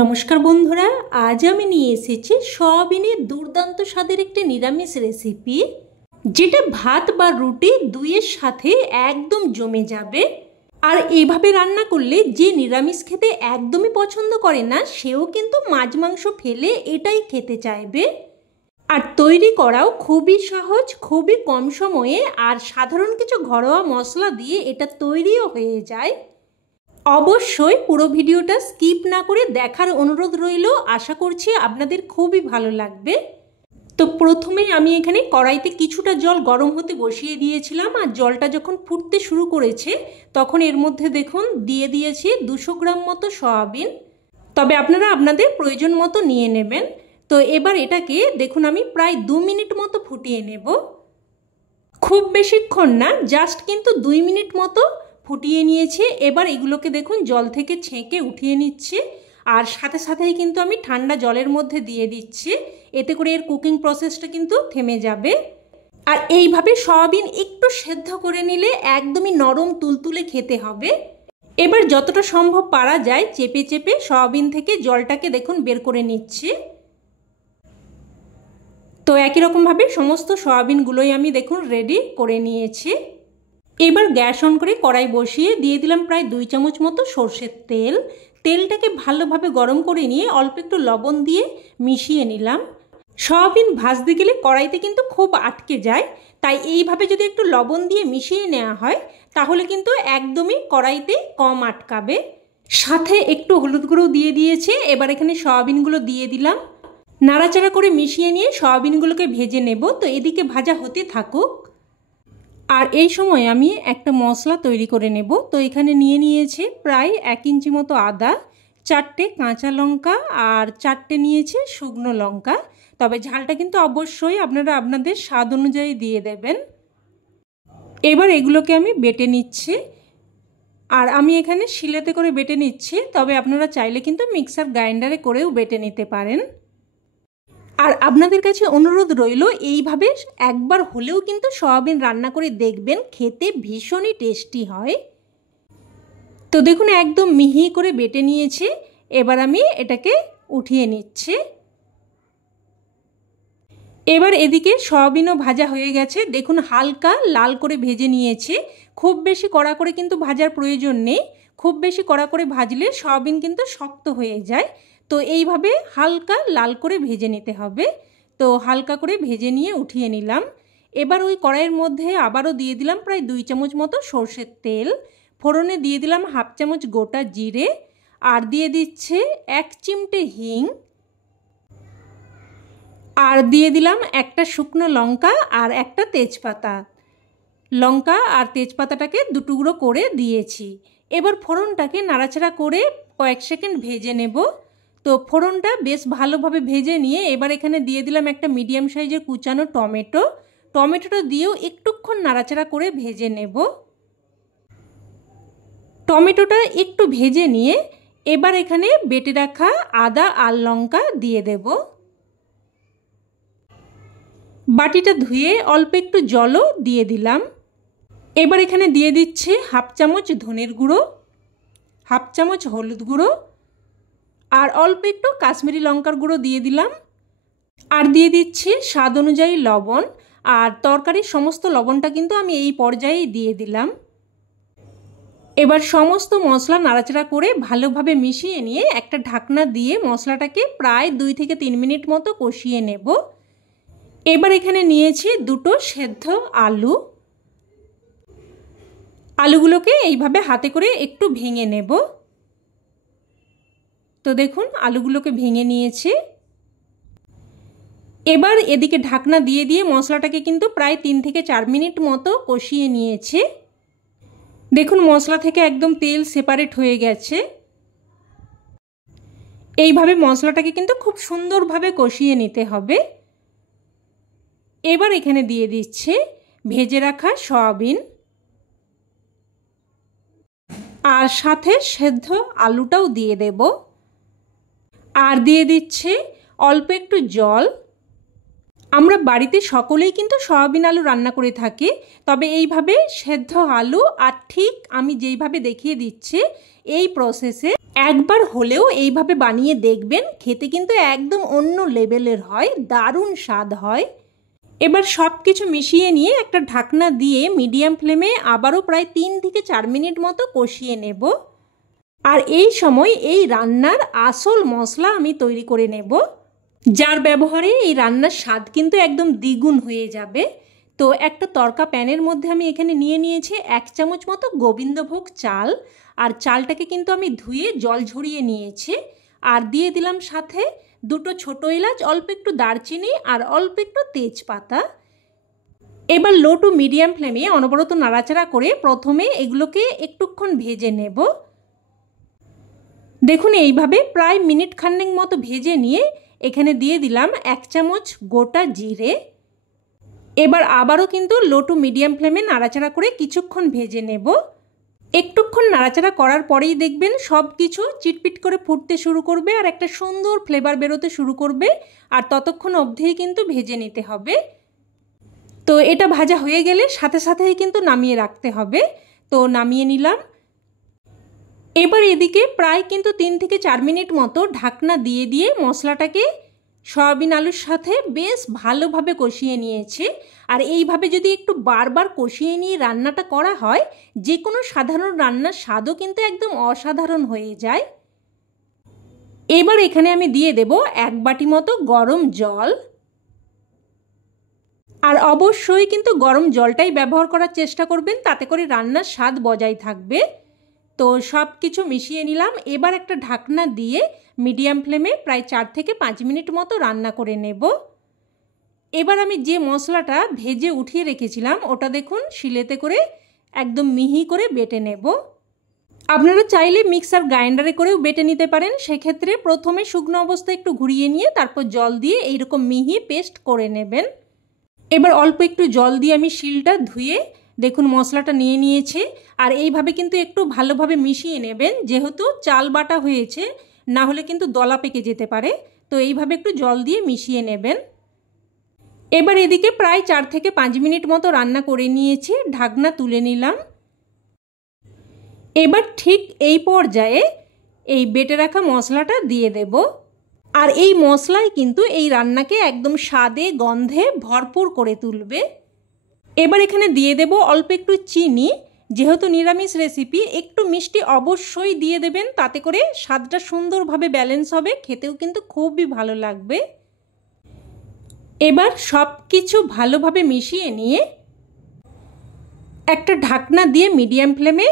নমস্কার বন্ধুরা, আজ আমি নিয়ে এসেছি সয়াবিনের দুর্দান্ত স্বাদের একটি নিরামিষ রেসিপি, যেটা ভাত বা রুটি দুইয়ের সাথে একদম জমে যাবে। আর এইভাবে রান্না করলে যে নিরামিষ খেতে একদমই পছন্দ করে না, সেও কিন্তু মাছ মাংস ফেলে এটাই খেতে চাইবে। আর তৈরি করাও খুবই সহজ, খুবই কম সময়ে, আর সাধারণ কিছু ঘরোয়া মশলা দিয়ে এটা তৈরিও হয়ে যায়। অবশ্যই পুরো ভিডিওটা স্কিপ না করে দেখার অনুরোধ রইল। আশা করছি আপনাদের খুবই ভালো লাগবে। তো প্রথমেই আমি এখানে কড়াইতে কিছুটা জল গরম হতে বসিয়ে দিয়েছিলাম, আর জলটা যখন ফুটতে শুরু করেছে তখন এর মধ্যে দেখুন দিয়ে দিয়েছি 200 গ্রাম মতো সয়াবিন। তবে আপনারা আপনাদের প্রয়োজন মতো নিয়ে নেবেন। তো এবার এটাকে দেখুন আমি প্রায় 2 মিনিট মতো ফুটিয়ে নেব। খুব বেশিক্ষণ না, জাস্ট কিন্তু 2 মিনিট মতো ফুটিয়ে নিয়েছি। এবার এগুলোকে দেখুন জল থেকে ছেঁকে উঠিয়ে নিচ্ছি, আর সাথে সাথেই কিন্তু আমি ঠান্ডা জলের মধ্যে দিয়ে দিচ্ছি। এতে করে এর কুকিং প্রসেসটা কিন্তু থেমে যাবে। আর এইভাবে সয়াবিন একটু সেদ্ধ করে নিলে একদমই নরম তুলতুলে খেতে হবে। এবার যতটা সম্ভব পারা যায় চেপে চেপে সয়াবিন থেকে জলটাকে দেখুন বের করে নিচ্ছি। তো একই রকমভাবে সমস্ত সয়াবিনগুলোই আমি দেখুন রেডি করে নিয়েছি। এবার গ্যাস অন করে কড়াই বসিয়ে দিয়ে দিলাম প্রায় 2 চামচ মতো সর্ষের তেল। তেলটাকে ভালোভাবে গরম করে নিয়ে অল্প একটু লবণ দিয়ে মিশিয়ে নিলাম। সয়াবিন ভাজতে গেলে কড়াইতে কিন্তু খুব আটকে যায়, তাই এইভাবে যদি একটু লবণ দিয়ে মিশিয়ে নেওয়া হয় তাহলে কিন্তু একদমই কড়াইতে কম আটকাবে। সাথে একটু হলুদ গুঁড়ো দিয়ে দিয়েছে। এবার এখানে সয়াবিনগুলো দিয়ে দিলাম। নাড়াচাড়া করে মিশিয়ে নিয়ে সয়াবিনগুলোকে ভেজে নেব। তো এদিকে ভাজা হতে থাকুক, আর এই সময় আমি একটা মশলা তৈরি করে নেব। তো এখানে নিয়ে নিয়েছি প্রায় 1 ইঞ্চি মতো আদা, 4টে কাঁচা লঙ্কা, আর 4টে নিয়েছি শুকনো লঙ্কা। তবে ঝালটা কিন্তু অবশ্যই আপনারা আপনাদের স্বাদ অনুযায়ী দিয়ে দেবেন। এবার এগুলোকে আমি বেটে নিচ্ছি, আর আমি এখানে শিলেতে করে বেটে নিচ্ছি। তবে আপনারা চাইলে কিন্তু মিক্সার গ্রাইন্ডারে করেও বেটে নিতে পারেন। আর আপনাদের কাছে অনুরোধ রইল, এইভাবে একবার হলেও কিন্তু সয়াবিন রান্না করে দেখবেন, খেতে ভীষণই টেস্টি হয়। তো দেখুন একদম মিহি করে বেটে নিয়েছি। এবার আমি এটাকে উঠিয়ে নিচ্ছি। এবার এদিকে সয়াবিনও ভাজা হয়ে গেছে। দেখুন হালকা লাল করে ভেজে নিয়েছি। খুব বেশি কড়া করে কিন্তু ভাজার প্রয়োজন নেই। খুব বেশি কড়া করে ভাজলে সয়াবিন কিন্তু শক্ত হয়ে যায়। তো এইভাবে হালকা লাল করে ভেজে নিতে হবে। তো হালকা করে ভেজে নিয়ে উঠিয়ে নিলাম। এবার ওই কড়াইয়ের মধ্যে আবারও দিয়ে দিলাম প্রায় 2 চামচ মতো সর্ষের তেল। ফোড়নে দিয়ে দিলাম 1/2 চামচ গোটা জিরে, আর দিয়ে দিচ্ছে 1 চিমটে হিং, আর দিয়ে দিলাম একটা শুকনো লঙ্কা আর একটা তেজপাতা। লঙ্কা আর তেজপাতাটাকে 2 টুকরো করে দিয়েছি। এবার ফোড়নটাকে নাড়াচাড়া করে কয়েক সেকেন্ড ভেজে নেব। তো ফোড়নটা বেশ ভালোভাবে ভেজে নিয়ে এবার এখানে দিয়ে দিলাম একটা মিডিয়াম সাইজের কুচানো টমেটো। টমেটোটা দিয়েও একটুক্ষণ নাড়াচাড়া করে ভেজে নেব। টমেটোটা একটু ভেজে নিয়ে এবার এখানে বেটে রাখা আদা আর লঙ্কা দিয়ে দেব। বাটিটা ধুয়ে অল্প একটু জলও দিয়ে দিলাম। এবার এখানে দিয়ে দিচ্ছে 1/2 চামচ ধনের গুঁড়ো, 1/2 চামচ হলুদ গুঁড়ো, আর অল্প একটু কাশ্মীরি লঙ্কার গুঁড়ো দিয়ে দিলাম। আর দিয়ে দিচ্ছি স্বাদ অনুযায়ী লবণ। আর তরকারির সমস্ত লবণটা কিন্তু আমি এই পর্যায়েই দিয়ে দিলাম। এবার সমস্ত মশলা নাড়াচাড়া করে ভালোভাবে মিশিয়ে নিয়ে একটা ঢাকনা দিয়ে মশলাটাকে প্রায় 2 থেকে 3 মিনিট মতো কষিয়ে নেব। এবার এখানে নিয়েছি 2টো সেদ্ধ আলু। আলুগুলোকে এইভাবে হাতে করে একটু ভেঙে নেব। তো দেখুন আলুগুলোকে ভেঙে নিয়েছি। এবার এদিকে ঢাকনা দিয়ে দিয়ে মশলাটাকে কিন্তু প্রায় 3 থেকে 4 মিনিট মতো কষিয়ে নিয়েছি। দেখুন মশলা থেকে একদম তেল সেপারেট হয়ে গেছে। এইভাবে মশলাটাকে কিন্তু খুব সুন্দরভাবে কষিয়ে নিতে হবে। এবার এখানে দিয়ে দিচ্ছে ভেজে রাখা সয়াবিন, আর সাথে সেদ্ধ আলুটাও দিয়ে দেব। আর দিয়ে দিচ্ছে অল্প একটু জল। আমরা বাড়িতে সকলেই কিন্তু সয়াবিন আলু রান্না করে থাকি, তবে এইভাবে সেদ্ধ আলু আর ঠিক আমি যেইভাবে দেখিয়ে দিচ্ছি এই প্রসেসে একবার হলেও এইভাবে বানিয়ে দেখবেন, খেতে কিন্তু একদম অন্য লেভেলের হয়, দারুণ স্বাদ হয়। এবার সব কিছু মিশিয়ে নিয়ে একটা ঢাকনা দিয়ে মিডিয়াম ফ্লেমে আবারও প্রায় 3 থেকে 4 মিনিট মতো কষিয়ে নেব। আর এই সময় এই রান্নার আসল মশলা আমি তৈরি করে নেব, যার ব্যবহারে এই রান্নার স্বাদ কিন্তু একদম দ্বিগুণ হয়ে যাবে। তো একটা তড়কা প্যানের মধ্যে আমি এখানে নিয়ে নিয়েছি 1 চামচ মতো গোবিন্দভোগ চাল। আর চালটাকে কিন্তু আমি ধুয়ে জল ঝরিয়ে নিয়েছি। আর দিয়ে দিলাম সাথে 2টো ছোটো এলাচ, অল্প একটু দারচিনি আর অল্প একটু তেজপাতা। এবার লো টু মিডিয়াম ফ্লেমে অনবরত নাড়াচাড়া করে প্রথমে এগুলোকে একটুক্ষণ ভেজে নেব। দেখুন এইভাবে প্রায় মিনিট খানেক মতো ভেজে নিয়ে এখানে দিয়ে দিলাম 1 চামচ গোটা জিরে। এবার আবারও কিন্তু লো টু মিডিয়াম ফ্লেমে নাড়াচাড়া করে কিছুক্ষণ ভেজে নেব। একটুক্ষণ নাড়াচাড়া করার পরেই দেখবেন সব কিছু চিটপিট করে ফুটতে শুরু করবে আর একটা সুন্দর ফ্লেভার বেরোতে শুরু করবে। আর ততক্ষণ অবধিই কিন্তু ভেজে নিতে হবে। তো এটা ভাজা হয়ে গেলে সাথে সাথেই কিন্তু নামিয়ে রাখতে হবে। তো নামিয়ে নিলাম। এবার এদিকে প্রায় কিন্তু 3 থেকে 4 মিনিট মতো ঢাকনা দিয়ে দিয়ে মশলাটাকে সয়াবিন আলুর সাথে বেশ ভালোভাবে কষিয়ে নিয়েছে। আর এইভাবে যদি একটু বারবার কষিয়ে নিয়ে রান্নাটা করা হয়, যে কোনো সাধারণ রান্নার স্বাদও কিন্তু একদম অসাধারণ হয়ে যায়। এবার এখানে আমি দিয়ে দেব 1 বাটি মতো গরম জল। আর অবশ্যই কিন্তু গরম জলটাই ব্যবহার করার চেষ্টা করবেন, তাতে করে রান্নার স্বাদ বজায় থাকবে। তো সব কিছু মিশিয়ে নিলাম। এবার একটা ঢাকনা দিয়ে মিডিয়াম ফ্লেমে প্রায় 4 থেকে 5 মিনিট মতো রান্না করে নেব। এবার আমি যে মশলাটা ভেজে উঠিয়ে রেখেছিলাম ওটা দেখুন শিলেতে করে একদম মিহি করে বেটে নেব। আপনারা চাইলে মিক্সার গ্রাইন্ডারে করেও বেটে নিতে পারেন। সেক্ষেত্রে প্রথমে শুকনো অবস্থায় একটু ঘুরিয়ে নিয়ে তারপর জল দিয়ে এইরকম মিহি পেস্ট করে নেবেন। এবার অল্প একটু জল দিয়ে আমি শিলটা ধুয়ে দেখুন মশলাটা নিয়ে নিয়েছি। আর এইভাবে কিন্তু একটু ভালোভাবে মিশিয়ে নেবেন, যেহেতু চাল বাটা হয়েছে, না হলে কিন্তু দলা পেকে যেতে পারে। তো এইভাবে একটু জল দিয়ে মিশিয়ে নেবেন। এবার এদিকে প্রায় 4 থেকে 5 মিনিট মতো রান্না করে নিয়েছি, ঢাকনা তুলে নিলাম। এবার ঠিক এই পর্যায়ে এই বেটে রাখা মশলাটা দিয়ে দেব। আর এই মশলাই কিন্তু এই রান্নাকে একদম স্বাদে গন্ধে ভরপুর করে তুলবে। এবার এখানে দিয়ে দেব অল্প একটু চিনি। যেহেতু নিরামিষ রেসিপি, একটু মিষ্টি অবশ্যই দিয়ে দেবেন, তাতে করে স্বাদটা সুন্দরভাবে ব্যালেন্স হবে, খেতেও কিন্তু খুবই ভালো লাগবে। এবার সব কিছু ভালোভাবে মিশিয়ে নিয়ে একটা ঢাকনা দিয়ে মিডিয়াম ফ্লেমে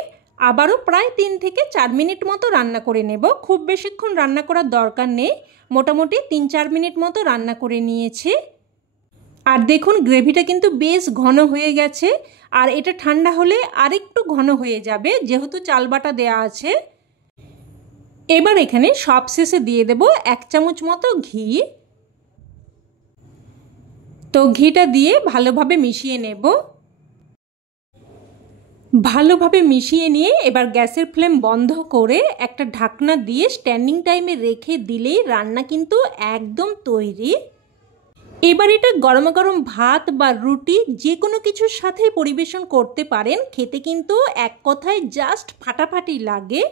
আবারও প্রায় 3 থেকে 4 মিনিট মতো রান্না করে নেব। খুব বেশিক্ষণ রান্না করার দরকার নেই, মোটামুটি 3-4 মিনিট মতো রান্না করে নিয়েছি। আর দেখুন গ্রেভিটা কিন্তু বেশ ঘন হয়ে গেছে। আর এটা ঠান্ডা হলে আরেকটু ঘন হয়ে যাবে, যেহেতু চাল বাটা দেওয়া আছে। এবার এখানে সবশেষে দিয়ে দেব 1 চামচ মতো ঘি। তো ঘিটা দিয়ে ভালোভাবে মিশিয়ে নেব। ভালোভাবে মিশিয়ে নিয়ে এবার গ্যাসের ফ্লেম বন্ধ করে একটা ঢাকনা দিয়ে স্ট্যান্ডিং টাইমে রেখে দিলেই রান্না কিন্তু একদম তৈরি। এবার এটা গরম গরম ভাত বা রুটি যে কোনো কিছুর সাথে পরিবেশন করতে পারেন, খেতে কিন্তু এক কথায় জাস্ট ফাটাফাটি লাগে।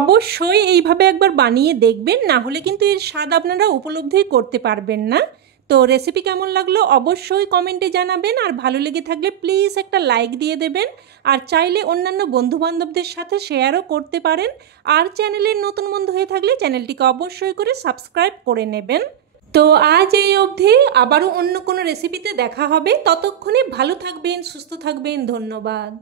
অবশ্যই এইভাবে একবার বানিয়ে দেখবেন, না হলে কিন্তু এর স্বাদ আপনারা উপলব্ধি করতে পারবেন না। তো রেসিপি কেমন লাগলো অবশ্যই কমেন্টে জানাবেন। আর ভালো লেগে থাকলে প্লিজ একটা লাইক দিয়ে দেবেন। আর চাইলে অন্যান্য বন্ধুবান্ধবদের সাথে শেয়ারও করতে পারেন। আর চ্যানেলের নতুন বন্ধু হয়ে থাকলে চ্যানেলটিকে অবশ্যই করে সাবস্ক্রাইব করে নেবেন। তো আজ এই অবধি, আবারও অন্য কোনো রেসিপিতে দেখা হবে। ততক্ষণে ভালো থাকবেন, সুস্থ থাকবেন। ধন্যবাদ।